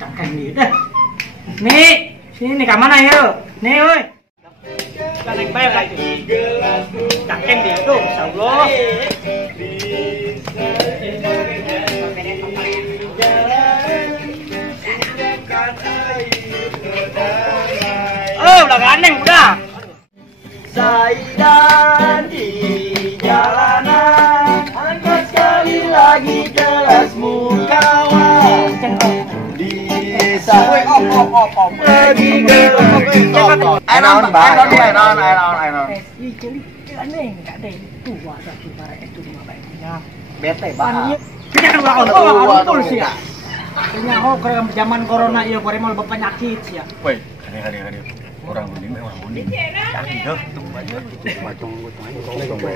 Kakek nih dah. Nih, sini ke mana ya? Nih, woi. Kan yang bayar lagi. Kakek dia tuh, insyaallah. Oh, udah gandeng, udah. Saya di jalanan, angkat sekali lagi kelasmu kawan. Di desa lagi kelasmu. Enon. Ih, jadi aneh, enggak ada itu ada tuh para itu rumah baiknya. Bete banget. Kita kan udah sih ya. Nyaho karena zaman corona ya kore mau penyakit sih ya. Woi, hadir. Orang mending. Cari dah, tunggu aja.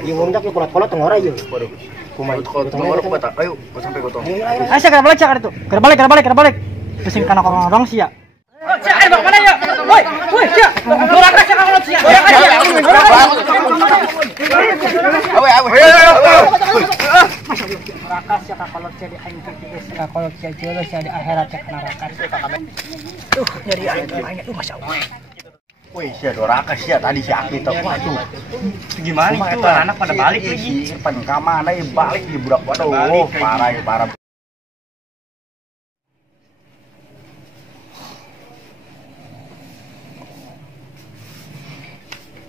Yung ngomong dak kolot-kolot tengora yun. Waduh. Kumai tengora ku bata. Ayo, gua sampai gotong. Ayo saya kena balik. Pusing kana orang sih ya. Oh, siap, ayo mana ya? Woi, siap. Doraka siap kalau siap. Doraka siap kalau jadi aing TPS. Kalau jadi akhirat cek neraka. Nyari aing itu masyaallah. Wih, si Doraka sih tadi si Aki tuh. Waduh. Gimana itu anak pada balik lagi? Simpan ka mana ya balik di budak. Waduh, parah.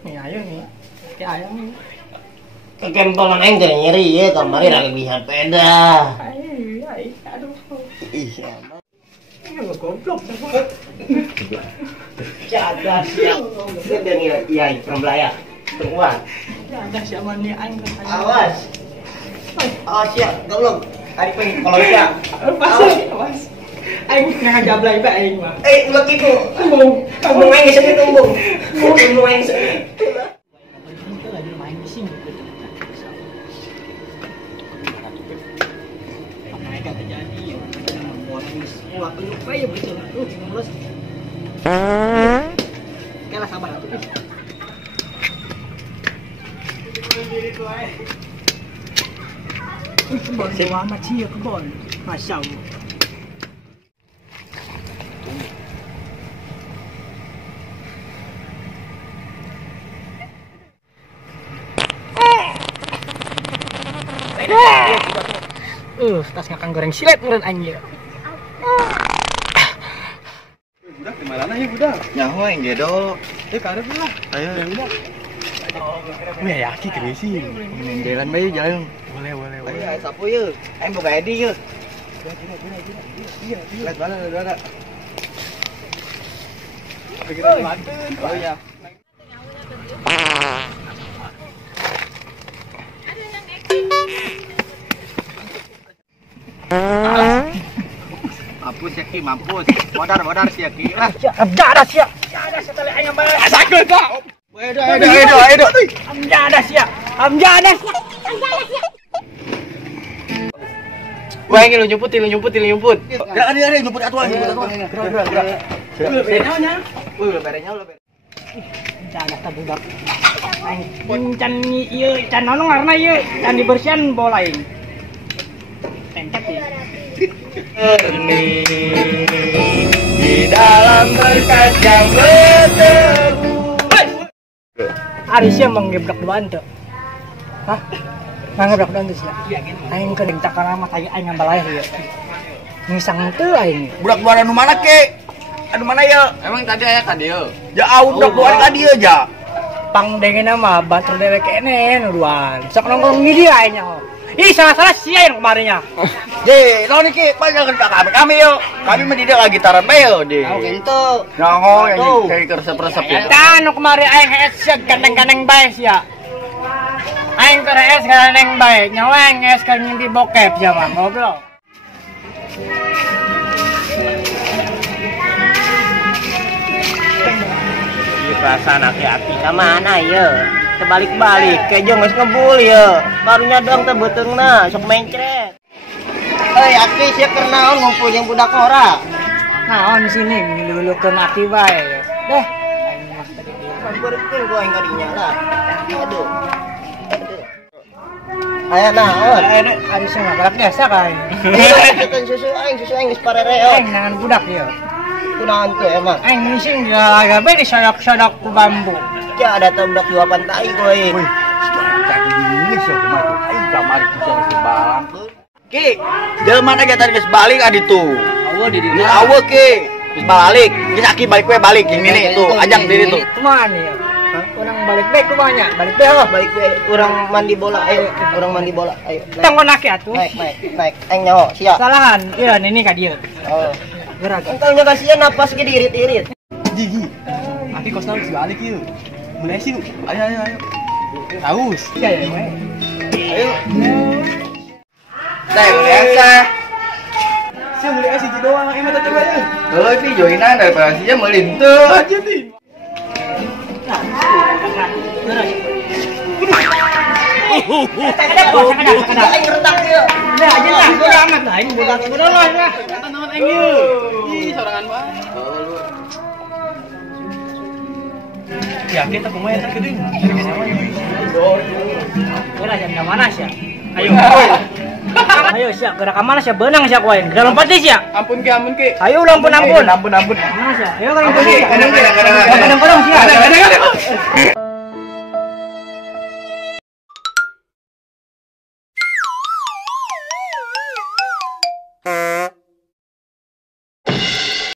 Nih ayo nih. Ya ayo nih. Kempolan aing teh nyeri ya, kemarin lagi bisa peda. Aduh. Iya. Ini goblok. Jaga siap. Sedang ya Prambelaya. Teruan. Ada siapa nih aing. Awas. Awas ya, goblok. Hari pengen kalau ya. Awas. Aing kena jablay bae aing mah. Ulah kitu. Tumbung aing geus tumbung. Tumbung aing geus. Itu lagi main di sini. Apa yang terjadi? Semua peluk bae betul. 15. Kalah sabar atuh. Kebon semua amat sih ya kebon. Masya Allah. Tas ngakang goreng silet meureun anjir. Budak di mana ya budak? Nyaho aing ge do. Karep lah. Ayo yang budak. Wih, yaki kerisi. Jalan bae jalan. Boleh. Ayo sapu ye. Aing boga edi ye. Iya. Lihat mana ada. Pikiran manten. Oh ya. Mampus ya Ki, mampus. Modar si Ki. Lah, Ada siap tali ayam bae. sakit kok. Edo. Ada siap. Wah, ini lu nyumput. Ya, ada nyumput atuan. Gerak. Benaunya. Wih, berenya lu. Ada budak. Aing can ieu can naon ngaranna ieu? Can dibersihan bola aing. Tengket ya. Di dalam berkas yang berdebu. Ari sia manggebrak duaan teu. Hah? Manggebrak duaan teu sia. Aing keuding takana mah tanya aing ngambal air ieu. Ngisang teu aing. Budak luar anu mana ke? Anu mana ya? Emang tadi aya ka dieu? Ya budak luar ka dieu ja. Pangdengena mah batur dewek kene nuduan. Sok nongkrong di dia aing nyaho. Ih, salah sia yang kemarinnya. Je, naon iki? Panjang kami yo. Kami mah di dia lagi gitaran bae yo, De. Tahu gitu. Nyaho yang kayak resep-resep ya. Eta nu kemari aing es gandeng-gandeng bae sia. Aing keur es gandeng bae, nyawa aing es keur ngimpi bokep jaman goblok. Perasaan hati-hati ka mana ye? Terbalik-balik, kejo geus ngebul ye. Barunya dong teh beuteungna, sok mencret. Aki sia keur naon ngumpul jeung budak ora? Naon sini ngilulukeun aki bae. Deh, aing mah Kan beureukeun gua aing ka dinya lah. Aduh. Aya naon? Ari sih mah galak biasa kan. Susu aing geus parereo. Aing nangan budak ya. Kunaon tuh emang? Aing ngising gak bae disodak-sodak ku bambu. Ya ada tabrak juapan tai gue. Wih, ini sih kumaha tuh. Aing kamari bisa sebalang. Ki, jelema teh geus geus balik adi tuh. Awo di dieu. Awo ki, geus balik. Geus aki balik we balik ini nih tuh, ajang diri tuh. Kumaha nih? Orang balik baik kumanya, balik baik lah. Baik we urang mandi bola ayo, urang mandi bola ayo. Tanggon aki atuh. Naik. Aing nyaho, sia. Salahan, iya ini ka dieu. Oh. Gerak. Engkaunya kasihan napas ge diirit-irit. Gigi. Aki kos geus balik ieu. Mulai sih. Ayo. Haus. Iya ya, we. Ayo. Teh biasa. Sia mulai asih doang emang teh we. Heuh, pi joinan daripada sia meulin teu. Aja nih. Sakada. Aing retak ieu. Nah, aja lah, bodo amat lah, ini bodo lah. Tonton aing ieu. Ih, sorangan bae. Ya, kita pemain tergedeng. Gerak jam mana sih? Ayo. Ayo sih, gerak mana sih? Benang sih aku aing. Gerak lompat sih. Ampun ki. Ayo ampun. Ampun. Mana sih? Ayo gerak lompat sih. Kadang-kadang. Kadang-kadang sih.